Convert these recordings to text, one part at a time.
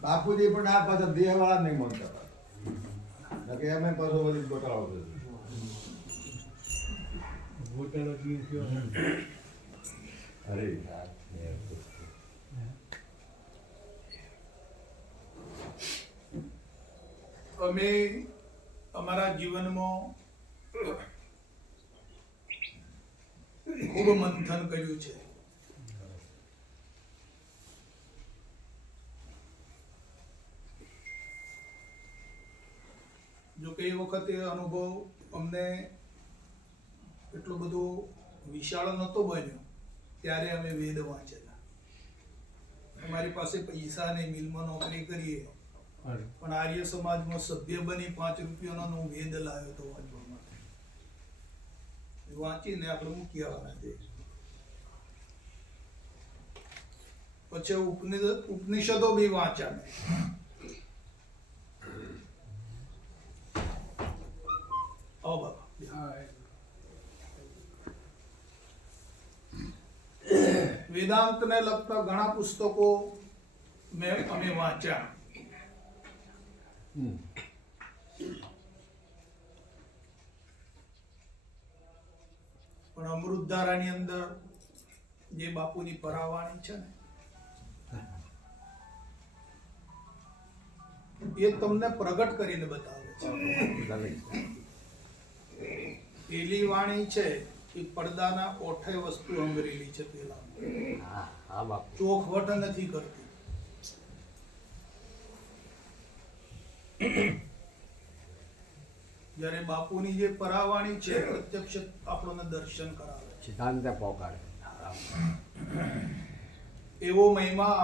બાપુજી પણ આ પાછા દેહ વાળા નહીં માનતા કે એમ પાછો બધી ગોટાળો અરે અમે અમારા જીવનમાં ખૂબ મંથન કર્યું છે. જો કે એ વખતે અનુભવ અમને એટલો બધો વિશાળ નહોતો બન્યો ત્યારે અમે વેદ વાંચેલા. અમારી પાસે પૈસા ને મિલમાં નોકરી કરીએ પણ આર્ય સમાજમાં સભ્ય બની 5 રૂપિયાનો હું વેદ લાવ્યો હતો વાંચવા માટે. વાંચીને આપણે મૂકી આવવાના છે. પછી ઉપનિષદો બી વાંચ્યા મેં. વેદાંત ને લગતા ઘણા પુસ્તકો અમે વાંચ્યા. પણ અમૃતધારાની અંદર જે બાપુની પરાવાણી છે ને એ તમને પ્રગટ કરીને બતાવે છે. પેલી વાણી છે એ પડદાના ઓઠે વસ્તુ અંગરેલી છે. પેલા ચોખવટ નથી કરતી. જ્યારે બાપુની જે પરાવાણી છે પ્રત્યક્ષ આપણને દર્શન કરાવે છે. એવો મહિમા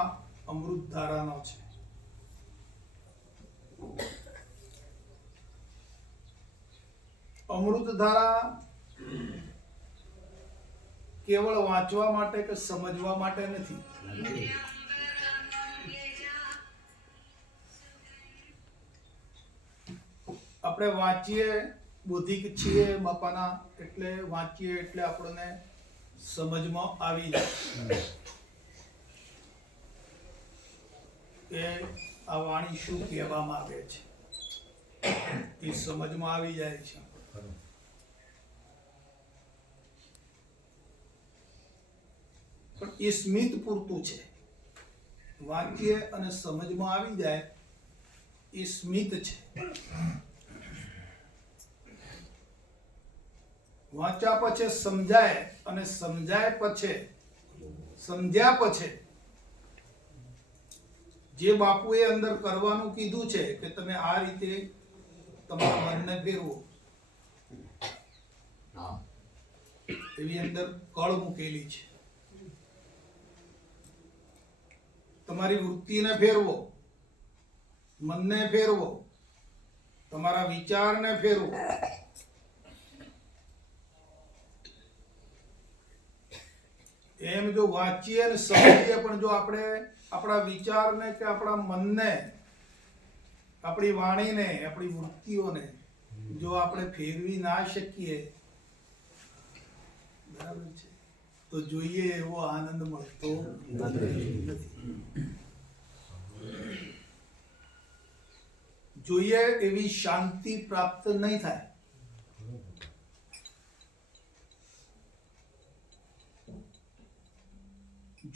અમૃતધારાનો છે. અમૃતધારા કેવળ વાંચવા માટે કે સમજવા માટે નથી. આપણે વાંચીએ, બૌદ્ધિક છીએ બાપાના, એટલે વાંચીએ એટલે આપણને સમજમાં આવી જાય કે આ વાણી શું કહેવા માંગે છે. એ સમજમાં આવી જાય છે. પણ એ સ્મિત પૂરતું છે. વાંચીએ અને સમજમાં આવી જાય એ સ્મિત છે. વાંચ્યા પછી સમજાય અને સમજ્યા પછી જે બાપુએ અંદર કરવાનું કીધું છે કે તમે આ રીતે તમારા મનને ફેરવો, એવી અંદર કળ મૂકેલી છે. તમારી વૃત્તિને ફેરવો, મનને ફેરવો, તમારા વિચારને ફેરવો. એમ જો વાંચીએ ને સમજીએ પણ જો આપણે આપણા વિચારને કે આપણા મનને, આપણી વાણીને, આપણી વૃત્તિઓને જો આપણે ફેરવી ના શકીએ, બરાબર છે, તો જોઈએ એવો આનંદ મળતો નથી. જોઈએ એવી શાંતિ પ્રાપ્ત નહીં થાય.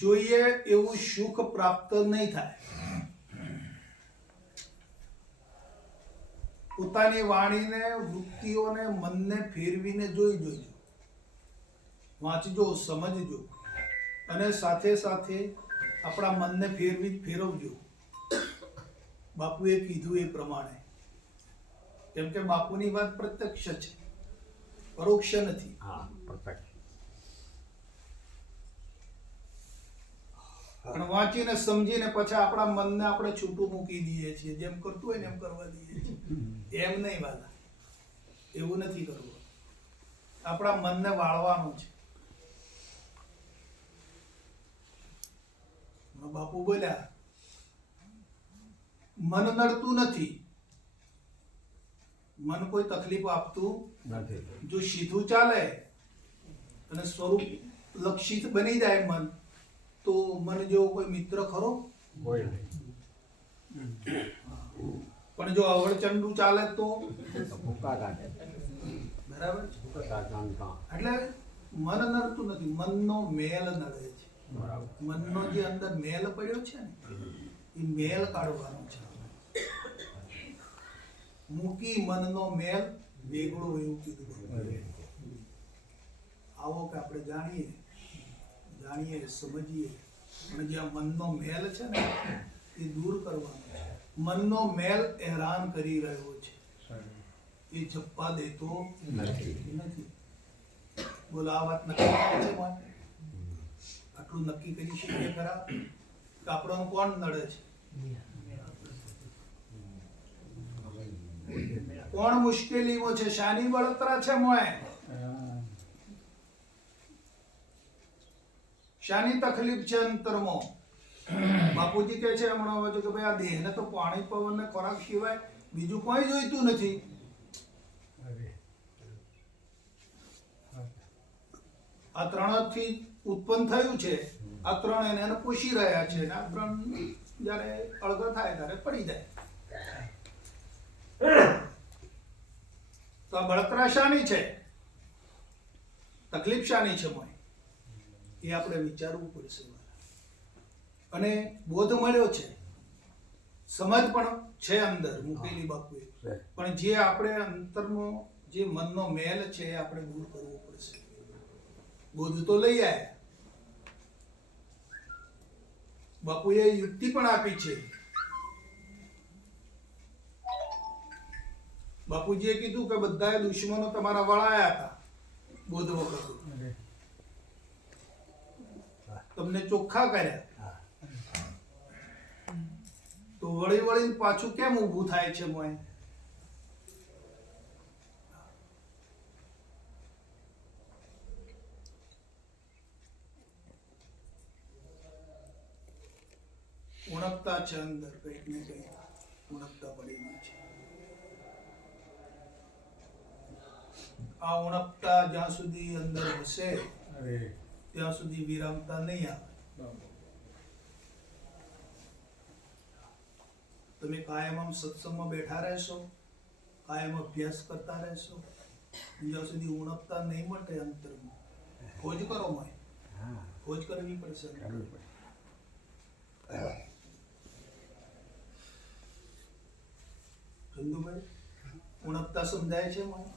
જોઈએ એવું સુખ પ્રાપ્ત નહીં થાય. પોતાની વાણીને, વૃત્તિઓને, મનને ફેરવીને જોઈજો, વાંચજો, સમજજો, અને સાથે સાથે આપણા મનને ફેરવજો બાપુએ કીધું એ પ્રમાણે. કેમ કે બાપુની વાત પ્રત્યક્ષ છે, પરોક્ષ નથી. પણ વાંચીને સમજીને પછી આપણા મનને આપણે છૂટું મૂકી દઈએ છીએ. જેમ કરતું હોય ને એમ કરવા દઈએ છીએ. એમ નહીં વાલા, એવું નથી કરવું. આપણા મનને વાળવાનું છે. બાપુ બોલ્યા, મન નડતું નથી, મન કોઈ તકલીફ આપતું નથી. જો સીધું ચાલે અને સ્વરૂપ લક્ષિત બની જાય મન, તો મન જેવો કોઈ મિત્ર ખરો? કોઈ નહીં. પણ જો અવળચંડુ ચાલે તો ભૂકા કાઢે. બરાબર. ભૂકા કાઢતા. એટલે મન નડતું નથી, મનનો મેલ નડે છે. બરાબર. મનનો જે અંદર મેલ પડ્યો છે ને એ મેલ કાઢવાનો છે. મૂકી મનનો મેલ વેગળો એવું કીધું. આવો કે આપણે જાણીએ સમજીએ, પણ જ્યાં મનનો મેલ છે ને એ દૂર કરવાનો છે. મનનો મેલ હેરાન કરી રહ્યો છે, એ જપ્પા દેતો નથી. બોલો, આ વાત નક્કી થાય છે મને? આટલું નક્કી કરી શકીએ ખરા કે આપણને કોણ નડે છે? કોણ મુશ્કેલીમાં છે? શાની બળતરા છે મોય? શાની તકલીફ છે અંતરમાં? બાપુજી કહે છે હમણાં વાંચો કે ભાઈ આ દેહને તો પાણી પવન ને ખોરાક સિવાય બીજું કોઈ જોઈતું નથી. આ ત્રણથી ઉત્પન્ન થયું છે. આ ત્રણ એને પોષી રહ્યા છે. આ ત્રણ જયારે અળગો થાય ત્યારે પડી જાય. તો આ બળતરા શાની છે? તકલીફ શાની છે મોય? એ આપણે વિચારવું પડશે. અને બોધ મળ્યો છે, સમજ પણ છે અંદર મૂકેલી બાપુએ, પણ જે આપણે અંતરનો જે મનનો મેલ છે એ આપણે દૂર કરવો પડશે. બોધ તો લઈ આવ્યા, બાપુએ યુક્તિ પણ આપી છે. બાપુજીએ કીધું કે બધા દુશ્મનો તમારા વળાયા હતા બોધ વખત, તમને ચોખ્ખા કર્યા. તો વળી વળીને પાછું કેમ ઊભું થાય છે મોય? ઉણપતા છે અંદર, કંઈક ને કંઈક ઉણપતા પડેલી છે. આ ઉણપતા જ્યાં સુધી અંદર હશે ત્યાં સુધી વિરામતા નહીં આવે. તમે કાયમ આમ સત્સંગમાં બેઠા રહેશો, કાયમ અભ્યાસ કરતા રહેશો, જ્યાં સુધી ઉણપતા નહીં મટે અંતરમાં. ખોજ કરો મોય, ખોજ કરવી પડશે. ચંદુભાઈ, ઉણપતા સમજાય છે મોય?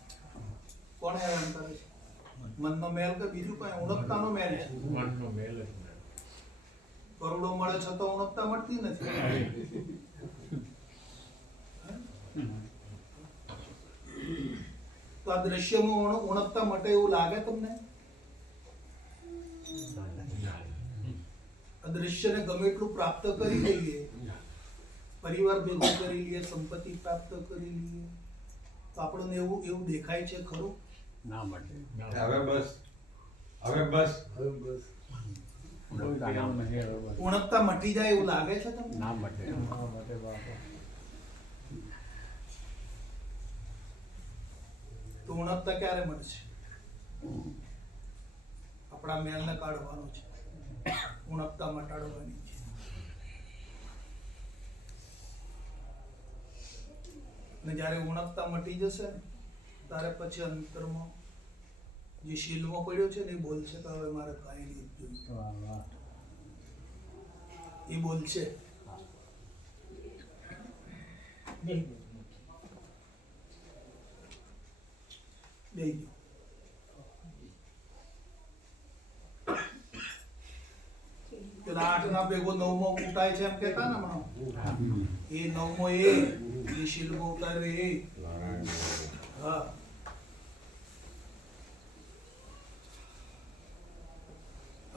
કોણ હેરાન કરે છે? મનનો મેલ કે બીજું કઈ? ઉણપતાનો મેલ છે. મનનો મેલ જ. કરોડો મળે છતાં ઉણપતા મળતી નથી. તો આ દ્રશ્યમાં ઉણપતા મટે એવું લાગે તમને? આ દ્રશ્યને ગમે એટલું પ્રાપ્ત કરી લઈએ, પરિવાર ભેગો કરી લઈએ, સંપત્તિ પ્રાપ્ત કરી લઈએ, તો આપણને એવું દેખાય છે ખરું? ના મળે. હવે બસ ઉણપતા મટી જાય એવું લાગે છે તમને? ના મળે. તો ઉણપતા ક્યારે મળશે? આપણા મેલને કાઢવાનો છે, ઉણપતા મટાડવાની છે. અને જ્યારે ઉણપતા મટી જશે ને ત્યારે પછી અંતરમાં જે શીલમાં પડ્યો છે ને એ બોલશે કે હવે મારે કાંઈ નહીં જોયું. એ બોલશે. બેહી જાઓ. પેલા 8 ના ભેગો 9 માં ઉઠાય છે એમ કહેતા ને હમણાં, એ 9 મો એ શીલમાં ઉતાર્યો એ. હા,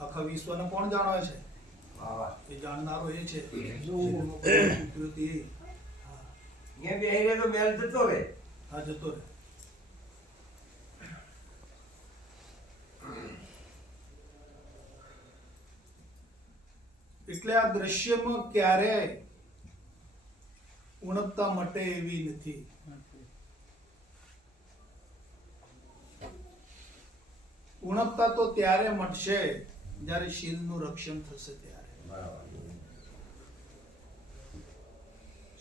આખા વિશ્વને કોણ જાણે છે? એ જાણનારો એ છે. હા, જતો રહે. એટલે આ દ્રશ્યમાં ક્યારેય ઉણપતા મટે એવી નથી. ઉણપતા તો ત્યારે મટશે જ્યારે શીલનું રક્ષણ થશે ત્યારે. બરાબર.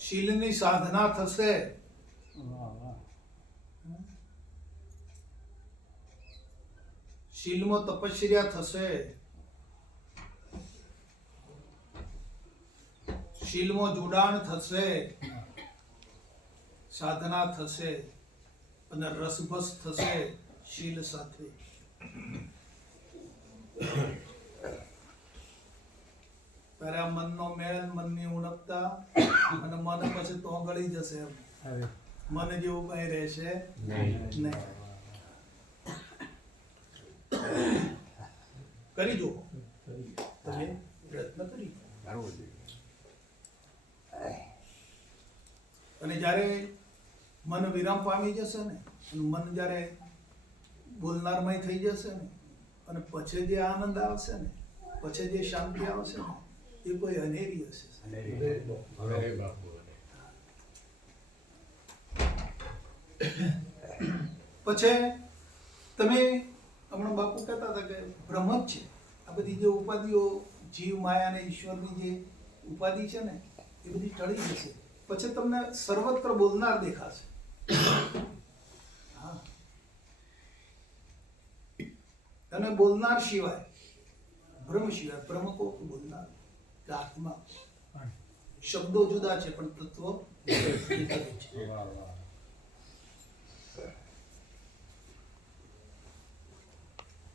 શીલની સાધના થશે, શીલમાં તપસ્યા થશે, શીલમાં જોડાણ થશે, સાધના થશે અને રસભસ થશે શીલ સાથે. ત્યારે આ મનનો મેલ, મનની ઉણપતા અને મન પછી તો ગળી જશે એમ. મન જેવું કઈ રહેશે નહીં. કરી જુઓ, તમે પ્રયત્ન કરી. કરવું જોઈએ. અને જ્યારે મન વિરામ પામી જશે ને, અને મન જ્યારે બોલનારમય થઈ જશે ને, અને પછી જે આનંદ આવશે ને, પછી જે શાંતિ આવશે ને, એ કોઈ અનેરી હશે. અરે બાપુ. પછી તમે હમણાં બાપુ કહેતા હતા કે બ્રહ્મ જ છે. આ બધી જે ઉપાધિઓ, જીવ, માયા અને ઈશ્વરની જે ઉપાધિ છે ને, એ બધી ટળી જશે. પછી તમને સર્વત્ર બોલનાર દેખાશે. હા. અને બોલનાર સિવાય, બ્રહ્મ સિવાય, બ્રહ્મ કો બોલનાર કે આત્મા, શબ્દો જુદા છે પણ તત્વ એક જ છે.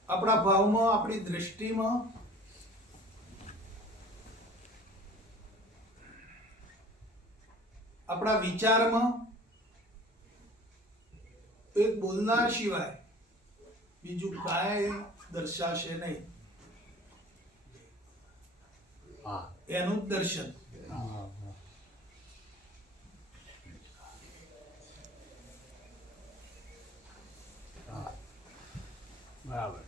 આપણા ભાવમાં, આપણી દ્રષ્ટિમાં, આપણા વિચારમાં એક બોલનાર સિવાય બીજું કાંઈ દર્શાશે નહીં. હા. એનું જ દર્શન. બરાબર.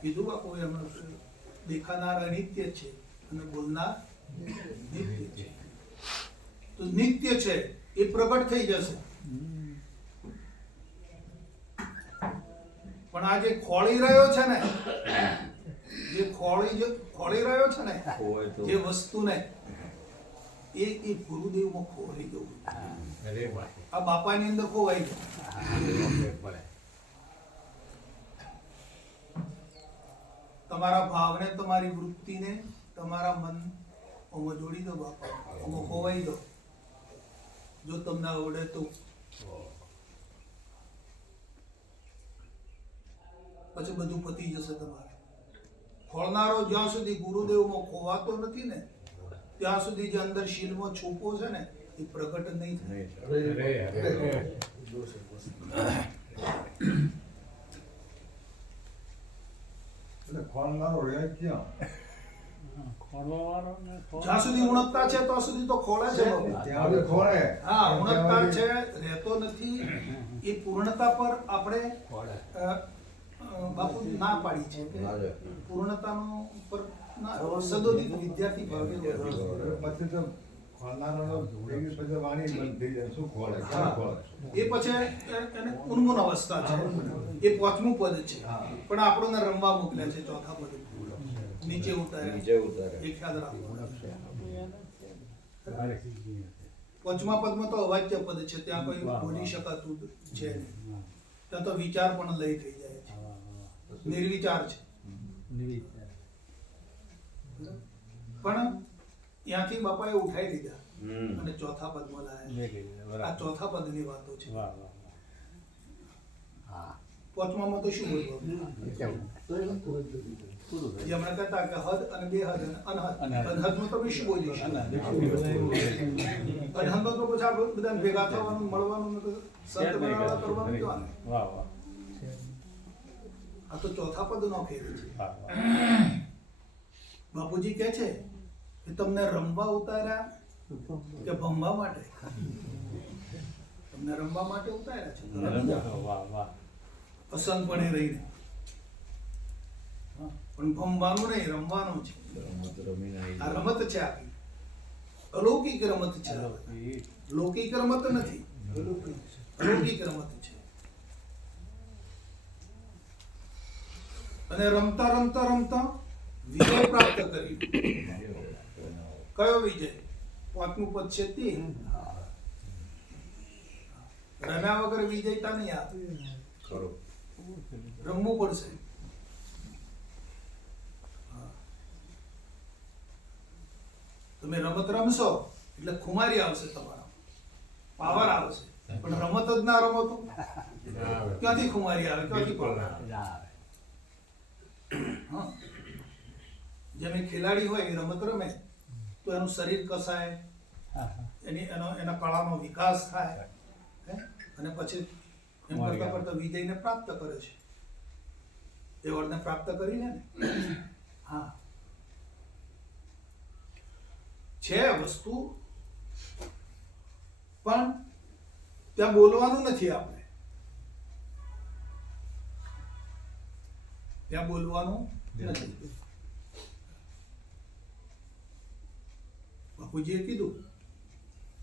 કીધું બાપુ એમણે દેખાનાર અનિત્ય છે અને બોલનાર નિત્ય છે. તો નિત્ય છે એ પ્રગટ થઈ જશે. પણ આ જે ખોળી રહ્યો છે ને, જે ખોળી રહ્યો છે ને, જે વસ્તુને, એ ગુરુદેવમાં ખોવાઈ ગયું. અરે બાપુ. આ બાપાની અંદર ખોવાઈ ગયું. પડે. તમારા ભાવને, તમારી વૃત્તિને, તમારા મન ઓમાં જોડી દો બાપા, ઓમાં ખોવાઈ દો. જો તમને આવડે તો. પછી બધું પતી જશે તમારે. ખોળનારો જ્યાં સુધી ગુરુદેવમાં ખોવાતો નથી ને, ત્યાં સુધી જે અંદર શીલમાં છૂપો છે ને, એ પ્રગટ નહીં થાય. એટલે ખોલનારો રહે ક્યાં? જ્યાં સુધી ઉણપતા છે ત્યાં સુધી તો ખોળે છે બાપુ. ત્યાં સુધી ખોળે. હા, ઉણપતા છે, રહેતો નથી. એ પૂર્ણતા પર આપણે પડે. બાપુ ના પાડી છે કે પૂર્ણતાનો પર ના સદોદિત વિદ્યાર્થી ભાવે પછી તો ખોલનારાનો ભેગી પછી વાણી બંધ થઈ જાય. શું ખોળે? હા. ક્યાં ખોળે? એ પછી એને ઉન્મૂન અવસ્થા છે. એ 5મું પદ છે. હા. પણ આપણને રમવા મોકલ્યા છે 4થા પદ. નીચે ઉતારે. એ ખ્યાલ રાખો. 5મા પદમાં તો અવાચ્ય પદ છે. ત્યાં કોઈ બોલી શકાતું છે નહીં. ત્યાં તો વિચાર પણ લઈ થઈ જાય છે. નિર્વિચાર છે. પણ ત્યાંથી બાપાએ ઉઠાઈ દીધા અને 4થા પદમાં લાયા. આ 4થા પદની વાતો છે. હા. 5મામાં તો શું બોલવાનું? જે હમણાં કહેતા કે હદ અને બેહદ અને અનહદ. અનહદમાં તમે શું બોલી શકો? અનહદમાં તો પછી આ બધાને ભેગા થવાનું, મળવાનું, સંત બનાવવા કરવાનું તો આને. આ તો 4થા પદનો ખેલ છે. બાપુજી કહે છે કે તમને રમવા ઉતાર્યા કે ભમવા માટે? તમને રમવા માટે ઉતાર્યા છે. અસંગપણે રહીને. હા, પણ ભમવાનું નહીં, રમવાનું છે. આ રમત છે. આખી અલૌકિક રમત છે. લૌકિક રમત નથી, અલૌકિક રમત છે. અને રમતા રમતા રમતા વિજય પ્રાપ્ત કરી. કયો વિજય? પાંચમું પદ છે તે. રમ્યા વગર વિજયતા નહીં આવે. રમવું પડશે. તમે રમત રમશો એટલે ખુમારી આવશે, તમારા પાવર આવશે. પણ રમત જ ના રમો તો ક્યાંથી ખુમારી આવે, ક્યાંથી પાવર આવે? હા, જેમ એક ખેલાડી હોય એ રમત રમે તો એનું શરીર કસાય, એના કળાનો વિકાસ થાય, અને પછી એમ કરતા કરતા વિજયને પ્રાપ્ત કરે છે. એવોર્ડને પ્રાપ્ત કરી લે ને. હા, છે વસ્તુ, પણ ત્યાં બોલવાનું નથી. આપણે ત્યાં બોલવાનું નથી. બાપુજીએ કીધું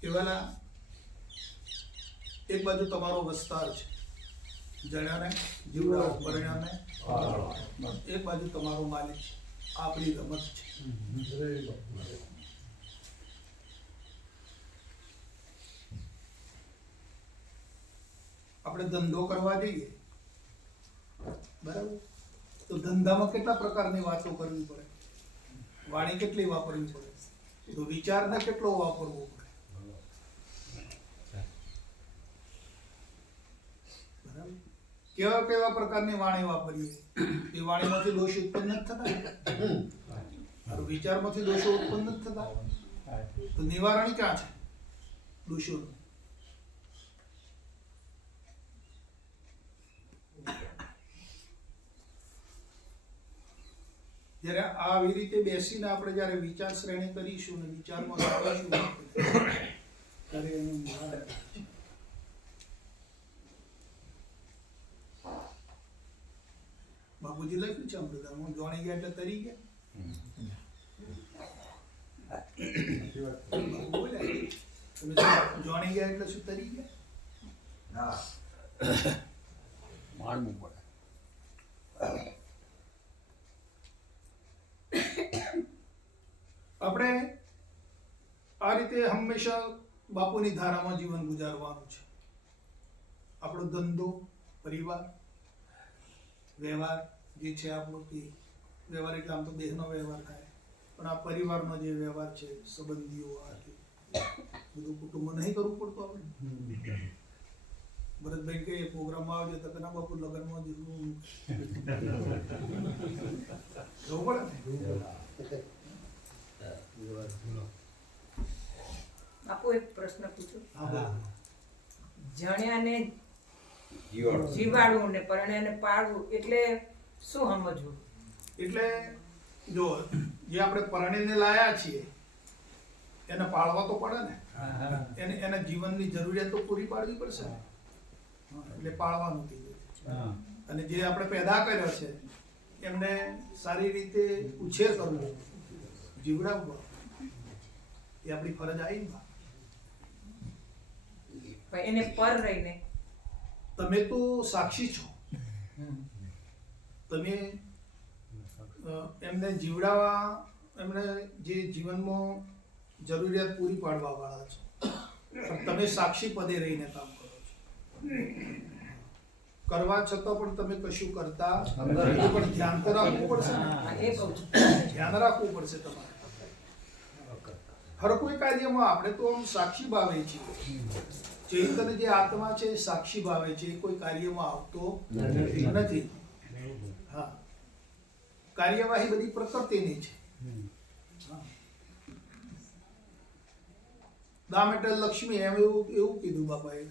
કે વાલા, એક બાજુ તમારો વિસ્તાર છે, જણાને જીવડા પરિણામે, એક બાજુ તમારો માલિક છે. આપણી રમત છે. આપણે ધંધો કરવા જઈએ, બરાબર, તો ધંધામાં કેટલા પ્રકારની વાતો કરવી પડે, વાણી કેટલી વાપરવી પડે, તો વિચારને કેટલો વાપરવો પડે. બરાબર, કેવા કેવા પ્રકારની વાણી વાપરીએ એ વાણીમાંથી દોષ ઉત્પન્ન નથી થતા. વિચારમાંથી દોષો ઉત્પન્ન નથી થતા. તો નિવારણ ક્યાં છે દોષોનું? જ્યારે આવી રીતે બેસીને આપણે જ્યારે વિચાર શ્રેણી કરીશું ને વિચારમાં લાવીશું ત્યારે એનું નિવારણ છે. બાપુજી લખ્યું છે અમૃતામાં, જોણી ગયા એટલે તરી ગયા. તમે જોણી ગયા એટલે શું તરી ગયા? માનવું પડે. આપણે આ રીતે હંમેશા બાપુની ધારામાં જીવન ગુજારવાનું છે. આપણો ધંધો, પરિવાર, વ્યવહાર જે છે આપણો, કે વ્યવહાર એટલે આમ તો દેહનો વ્યવહાર થાય, પણ આ પરિવારનો જે વ્યવહાર છે, સંબંધીઓ, આ બધું કુટુંબ નહીં કરવું પડતું આપણે. ભરતભાઈ કે પ્રોગ્રામમાં આવજો તો ના બાપુ લગ્નમાં જવું પડે. બાપુ એક પ્રશ્ન પૂછું. જણ્યાને જીવાડવું ને પરણ્યાને પાળવું એટલે શું સમજવું? એટલે જો જે આપણે પરણીને લાયા છીએ એને પાળવા તો પડે ને, એને જીવનની જરૂરિયાત તો પૂરી પાડવી પડશે ને. એટલે પાળવાનું કીધું. અને જે આપણે પેદા કર્યો છે એમને સારી રીતે ઉછેર કરવો, જીવડાવવા, એ આપણી ફરજ આવી ને. એને પર રહીને તમે તો સાક્ષી છો, તમે એમને જીવડાવવા, એમને જે જીવનમાં જરૂરિયાત પૂરી પાડવા વાળા છો, પણ તમે સાક્ષી પદે રહીને કામ કરો છો. કરવા છતાં પણ તમે કશું કરતા નથી, પણ ધ્યાન તો રાખવું પડશે ને. ધ્યાન રાખવું પડશે તમારે હર કોઈ કાર્યમાં. આપણે તો આમ સાક્ષી ભાવે છીએ. ચેતન જે આત્મા છે સાક્ષી ભાવે છે, કોઈ કાર્યમાં આવતો નથી. હા, કાર્યવાહી બધી પ્રકૃતિની છે. દામ એટલે લક્ષ્મી, એમ એવું કીધું બાપાએ.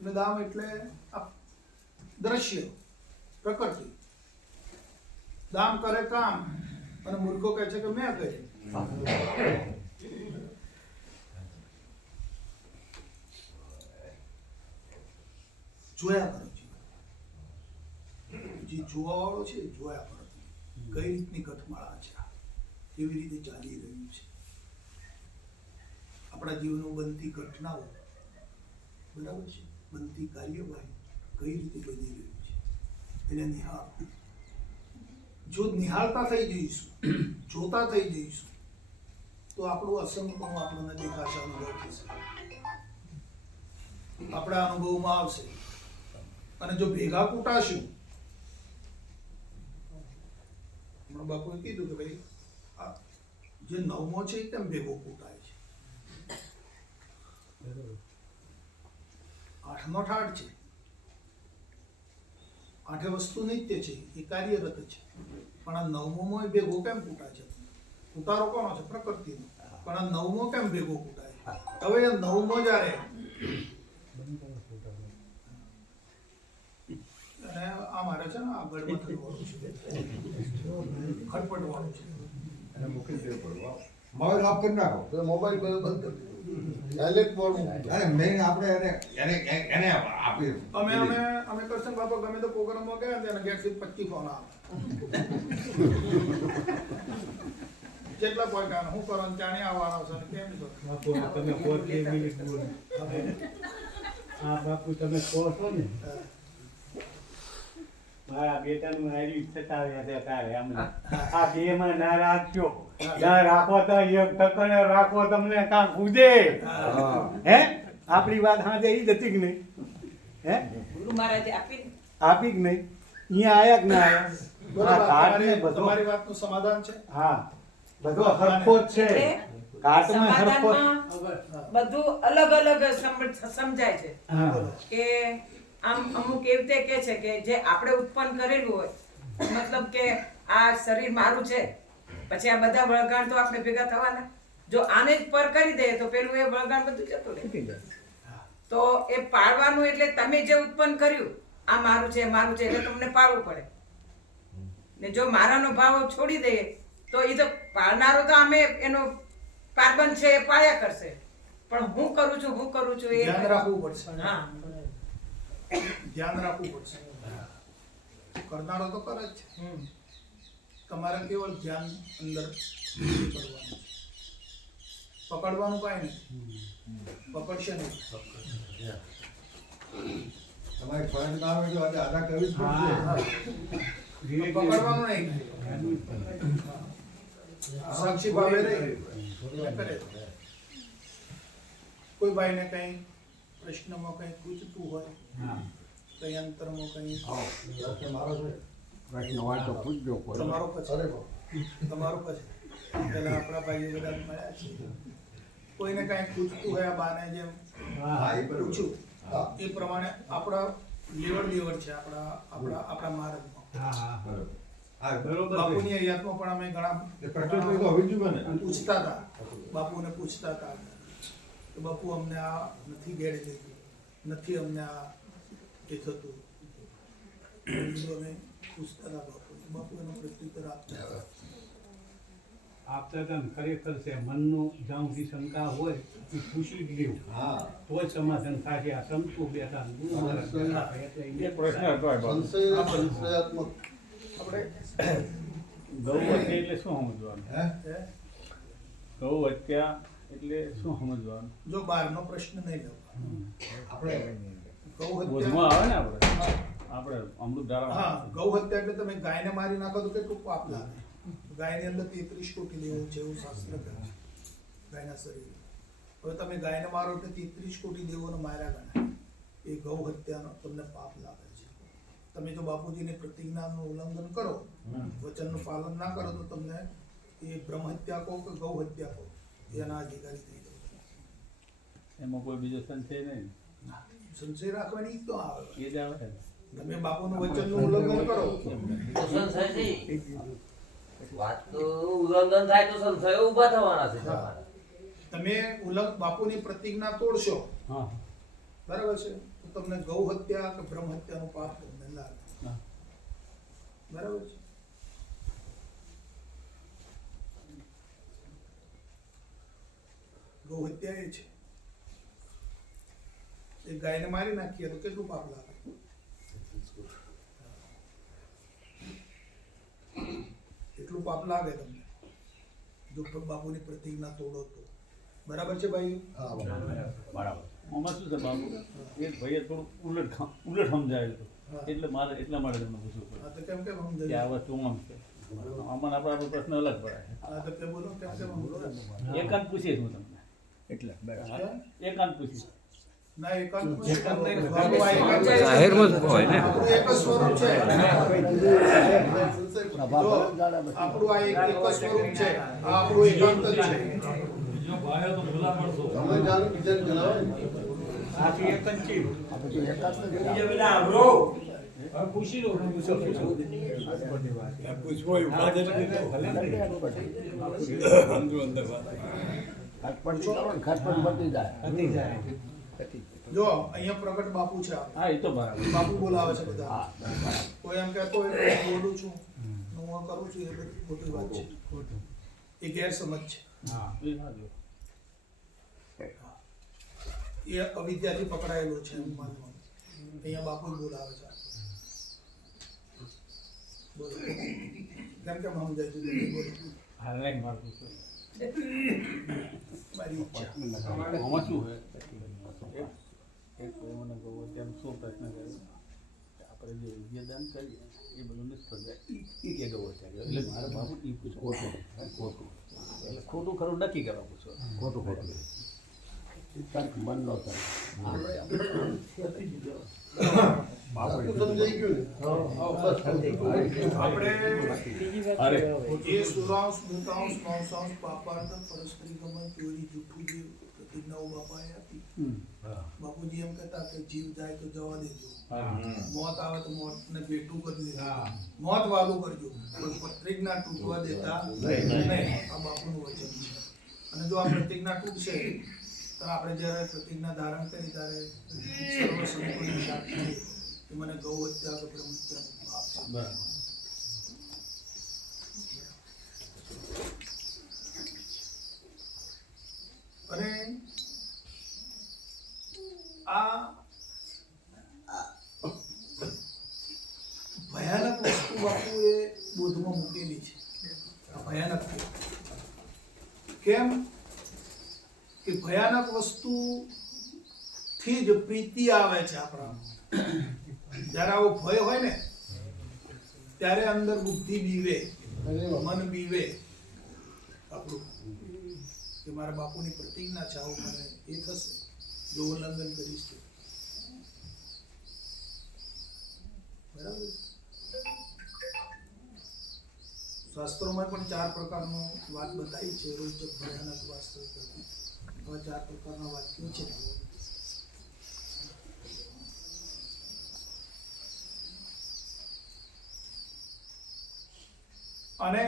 અને દામ એટલે દ્રશ્ય, પ્રકૃતિ. દામ કરે કામ અને મૂર્ખો કહે છે કે મેં કર્યું. જોયા કરો જીવન. જે જોવા વાળો છે જોયા કરો. કઈ રીતની ઘટમાળા છે, કેવી રીતે ચાલી રહ્યું છે આપણા જીવનમાં બનતી ઘટનાઓ, બરાબર છે, બનતી કાર્યવાહી કઈ રીતે બની રહ્યું છે એને નિહાળો. જો નિહાળતા થઈ જઈશું, જોતા થઈ જઈશું, તો આપણું અસંગપણું આપણને દેખાશે, અનુભવ થશે, આપણા અનુભવમાં આવશે. અને જો ભેગા કૂટાશું, હમણાં બાપુએ કીધું કે ભાઈ આ જે નવમો છે એ કેમ ભેગો કૂટાય છે, આઠનો ઠાઠ છે, આઠે વસ્તુ નિત્ય છે, એ કાર્યરત છે, પણ આ નવમો એ ભેગો કેમ કૂટાય છે? કૂટારો કોનો છે? પ્રકૃતિનો. પણ આ નવમો કેમ ભેગો કૂટાય? હવે એ નવમો જ્યારે અને આ મારે છે ને આ ગળમથલ વાળું છે, ખટપટ વાળું છે. એને મૂકી દેવું પડે. મોબાઈલ ઓફ કરી નાખો. તો મોબાઈલ બંધ કરી દો. સાયલેન્ટ મોડ અરે મેં આપણે એને આપી અમે કરશન બાપા ગમે તો પ્રોગ્રામમાં ગયા ને ત્યાં ગેટ 25 ફોન આવે. જેટલા કોઈ કામ હું કરો ને ત્યાં આવવાનો છે ને કેમ છો? બાપુ તમે 4 મિનિટ બોલો. હા બાપુ તમે કહો છો ને મારા બેટાનું હારી સતાવ્યા છે તારે અમને આ બેમાં ના રાખજો. ના રાખો તો એક ટકને રાખો તમને કાં કૂદે. હે આપણી વાત હાજે ઈ જ હતી કે નહીં? હે ગુરુ મહારાજે આપી આપી કે નહીં? અહીંયા આયા કે ના આયા? આ કાટને બધો તમારી વાતનું સમાધાન છે. હા બધો સરખો જ છે. કાટમાં સરખો સમાધાનમાં બધું અલગ અલગ સમજાય છે હા કે આમ અમુક એવી રીતે કે છે કે જે આપણે ઉત્પન્ન કરેલું હોય, મતલબ કે આ શરીર મારું છે, પછી આ બધા બળગાણ તો આપણે ભેગા થવાના. જો આને જ પર કરી દે તો પેલું એ બળગાણ બધું જતું રહે. તો એ પાળવાનું એટલે તમે જે ઉત્પન્ન કર્યું આ મારું છે મારું છે એટલે તમને પાળવું પડે. ને જો મારાનો ભાવ છોડી દઈએ તો એ તો પાળનારો તો અમે એનો કાર્બન છે એ પાળ્યા કરશે, પણ હું કરું છું એ ધ્યાન રાખવું પડશે. હા ધ્યાન રાખવું પડશે. કરનારો તો કરે જ છે. તમારે કેવળ ધ્યાન અંદર કરવાનું છે. પકડવાનું કાંઈ નથી, પકડશે નહીં. તમારી ફરજ ના હોય તો આજે આદા કરવી જ પડશે. પકડવાનું નહીં, સાક્ષી ભાવે નહીં. કરે. કોઈ ભાઈને કઈ પ્રશ્નમાં કઈ પૂછતું હોય, કઈ અંતરમાં કઈ મારો છે. પ્રશ્ન હોય તો પૂછજો કોઈ. તમારો પછી પેલા આપણા ભાઈઓ બધા મળ્યા છે, કોઈને કઈ પૂછતું હોય આ બાને જેમ હા એ બરોબર. પૂછ્યું એ પ્રમાણે આપણા લેવડ દેવડ છે આપણા માર્ગમાં. બરોબર. હા બરોબર. બાપુની હયાતમાં પણ અમે એ પ્રશ્ન તો હોવી જ જોઈએ ને. પૂછતા હતા, બાપુને પૂછતા હતા કે બાપુ અમને આ નથી ગેડ લીધું, નથી અમને આ એ થતું. એ બધું અમે પૂછતા હતા બાપુ એનો પ્રત્યુત્તર આપતા હતા. આપતા હતા ને ખરેખર છે મનનું જ્યાં સુધી શંકા હોય એ પૂછી જ લેવું હા તો જ સમાધાન થાય. આ સંતુ બેઠા ને ગુરુ મહારાજ બેઠા એટલે એ એને પ્રશ્ન હતો એ બાબુ. સંશયાત્મક આપણે ગૌ હત્યા એટલે શું સમજવાનું? હે હે? ગૌ હત્યા એટલે શું સમજવાનું? જો બહારનો પ્રશ્ન નહીં લેવો. આપણે ગૌ બોધમાં હત્યા, આવે ને આપણે અમૃત હા, ધારા. ગૌ હત્યા એટલે તમે ગાયને મારી નાખો તો કેટલું પાપ લાગે. ગાયની અંદર 33 કોટી દેવો છે એવું શાસ્ત્ર કહે છે, ગાયના શરીરે. હવે તમે ગાયને મારો એટલે 33 કોટી દેવોને માર્યા ગણાય. એ ગૌ હત્યાનો તમને પાપ લાગે છે. તમે જો બાપુજીની પ્રતિજ્ઞાનું ઉલ્લંઘન કરો, વચનનું પાલન ના કરો તો તમને એ બ્રહ્મ હત્યા કહો કે ગૌ હત્યા કહો એના અધિકારી થઈ જાવ. એમાં કોઈ બીજો સંશય નહીં. સંશય રાખવાની તો આવે. એ જ આવે ને. તમે બાપુનું વચનનું ઉલ્લંઘન કરો સંશય નહીં. વાત તો ઉલ્લંઘન થાય તો સંશયો ઊભા થવાના છે તમારે. તમે બાપુની પ્રતિજ્ઞા તોડશો, હા બરાબર છે, તો તમને ગૌ હત્યા કે બ્રહ્મ હત્યાનું પાપ તમને લાગે. હા. બરાબર છે. ગૌ હત્યા એ છે, એ ગાયને મારી નાખીએ તો કેટલું પાપ લાગે. એટલું પાપ લાગે તમને જો બાપુની પ્રતિજ્ઞા તોડો તો. બરાબર છે ભાઈ? હા બરાબર. આમાં શું છે બાબુ? એક ભાઈએ થોડું ઉલટ સમજાયેલું હતું. હા. એટલા માટે તમને પૂછવું હા, પડે તો કેમ કે આ સમજાય? વસ્તુ આમ છે. આમાં આપણો પ્રશ્ન અલગ પડે હા, તો તે બોલો કેમ કેમ બોલો? એકાંત પૂછીશ હું તમને હા? એકાંત પૂછીશ ના, એકાંત પૂછો. બાપુ, આ એકાંત છે. જાહેરમાં જ હોય ને આપણું એક જ સ્વરૂપ છે. જો, આપણું આ એક જ સ્વરૂપ છે. આ આપણું એકાંત જ છે. તમે જાણો બીજાને જણાવો ને. આથી એક જ છે જો અહીંયા પ્રગટ બાપુ છે આપણે. હા એ તો બરાબર બાપુ બોલાવે છે બધા. કોઈ એમ કહેતો હોય કે હું બોલું છું, હું કરું છું, એ બધી ખોટી વાત છે. એ ગેરસમજ છે. એ સાચું. એ અવિદ્યાથી પકડાયેલો છે એમ માનવાનું. અહીંયા બાપુ બોલાવે છે. બોલો કેમ કેમ સમજાય છે? બોલો હા નહીં મારું પૂછો મારી ઈચ્છા. આમાં શું હોય એક મને કહો તેમ શું પ્રશ્ન કર્યો કે આપણે જે વિદ્યાદાન કરીએ એ બધું નિષ્ફળ જાય એ કે ગવો છે એટલે મારે બાબુ એ પૂછો ખોટું એટલે ખોટું ખરું નક્કી કરવા પૂછો ખોટું મનનો બાપુ સમજાઈ ગયું ને. આપણે એ સુરાંશ દૂતાંશ નવસાંશ પાપાર્થ પરસ્પરી ગમન ચોરી જૂઠું જે પ્રતિજ્ઞાઓ બાપાએ આપી. બાપુજી એમ કહેતા કે જીવ જાય તો જવા દેજો, મોત આવે તો મોતને ભેટું કરી દેજો, મોત વાલું કરજો, પણ પ્રતિજ્ઞા તૂટવા દેતા નહીં. આ બાપુનું વચન છે. અને જો આ પ્રતિજ્ઞા તૂટશે તો આપણે જ્યારે પ્રતિજ્ઞા ધારણ કરી ત્યારે સર્વ સંતોની સાક્ષી કે મને ગૌ હત્યા કે બ્રહ્મ હત્યાનું પાપ છે. બરાબર અને આ ભયાનક વસ્તુ બાપુએ બોધમાં મૂકેલી છે. આ ભયાનક છે. કેમ કે ભયાનક વસ્તુ થી જ પ્રીતિ આવે છે આપણા. જ્યારે આવો ભય હોય ને ત્યારે અંદર બુદ્ધિ બીવે, મન બીવે આપણું કે મારા બાપુની પ્રતિજ્ઞા છે, આવું મને એ થશે જો ઉલ્લંઘન કરીશ તો. બરાબર. શાસ્ત્રોમાં પણ 4 પ્રકારનો વાત બતાવી છે. રોચક, ભયાનક, વાસ્તવિક. આવા 4 પ્રકારના વાક્યો છે. અને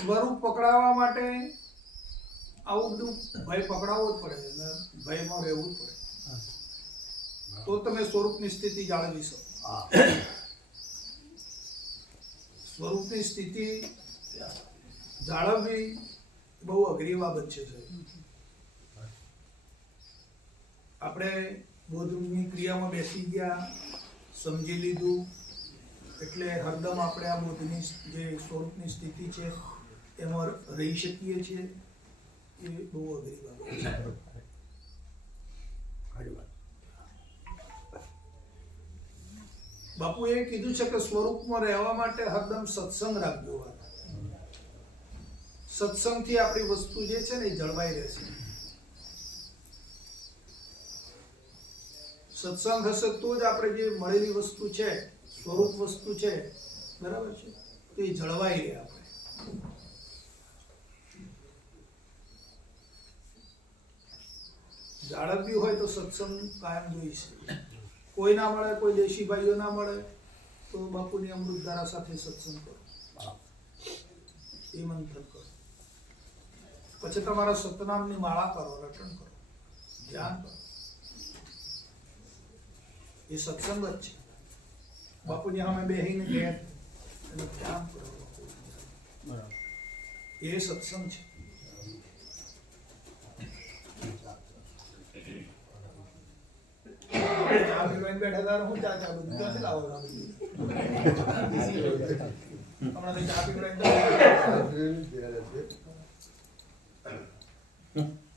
સ્વરૂપ પકડાવવા માટે આવું બધું ભય પકડાવવો જ પડે અને ભયમાં રહેવું જ પડે, તો તમે સ્વરૂપની સ્થિતિ જાળવી શકો. સ્વરૂપની સ્થિતિ જાળવવી બહુ અઘરી બાબત છે. આપણે બોધની ક્રિયામાં બેસી ગયા, સમજી લીધું એટલે હરદમ આપણે આ બોધની જે સ્વરૂપની સ્થિતિ છે એમાં રહી શકીએ છીએ. એ બહુ અઘરી બાબત છે. બાપુએ કીધું છે કે સ્વરૂપમાં રહેવા માટે હરદમ સત્સંગ રાખજો. સત્સંગથી આપણી વસ્તુ જે છે ને એ જળવાઈ રહેશે. સત્સંગ હશે તો જ આપણે જે મળેલી વસ્તુ છે, સ્વરૂપ વસ્તુ છે, બરાબર છે, તો એ જળવાઈ રહે. આપણે જાળવવી હોય તો સત્સંગ કાયમ જોઈશે. કોઈ ના મળે, કોઈ દેશી ભાઈઓ ના મળે તો બાપુની અમૃતધારા સાથે સત્સંગ કરો, એ મંથન કરો. પછી તમારા સતનામની માળા કરો, રટણ કરો, ધ્યાન કરો. એ સત્સંગ જ છે. બાપુની સામે બેહીને ઘેર અને ધ્યાન કરો, બરાબર એ સત્સંગ છે. ચા પીવાને બેઠા તાર હું ચા બધું ક્યાંથી લાવો છો? હમણાં તો ચા પીવડાવીને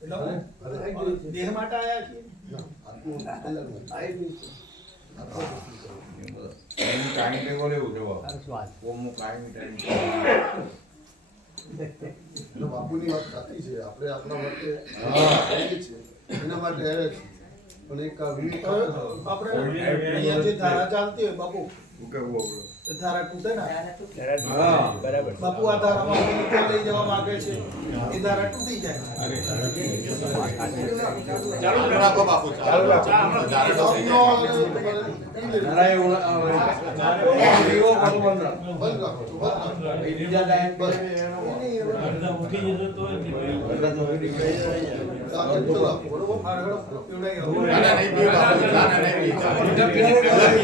એટલે દેહ માટે આવ્યા છીએ. ટાઈમ ટેબલ એવું જવાબ સરસ વાત. કોમનું કાયમી ટાઈમ એટલે બાપુની વાત સાચી છે. આપણે આપણા માટે હા. કરીએ છીએ. એના માટે આવ્યા છીએ. પણ એક આ વિવેક આપણે અહીંયા જે ધારા ચાલતી હોય બાપુ શું કેવું આપણું? એ ધારા તૂટે ને હા. બાપુ આ ધારામાં નીચે લઈ જવા માંગે છે એ ધારા તૂટી જાય બંધ રાખો છો, બંધ રાખો. બીજા ટાઈમ પર આ cancel રાખો, બરોબર? હા, હેડો, પીવડાઈ આવો. ના, ના, નહીં પીવું બાપુ. ના, ના, નહીં પીવું.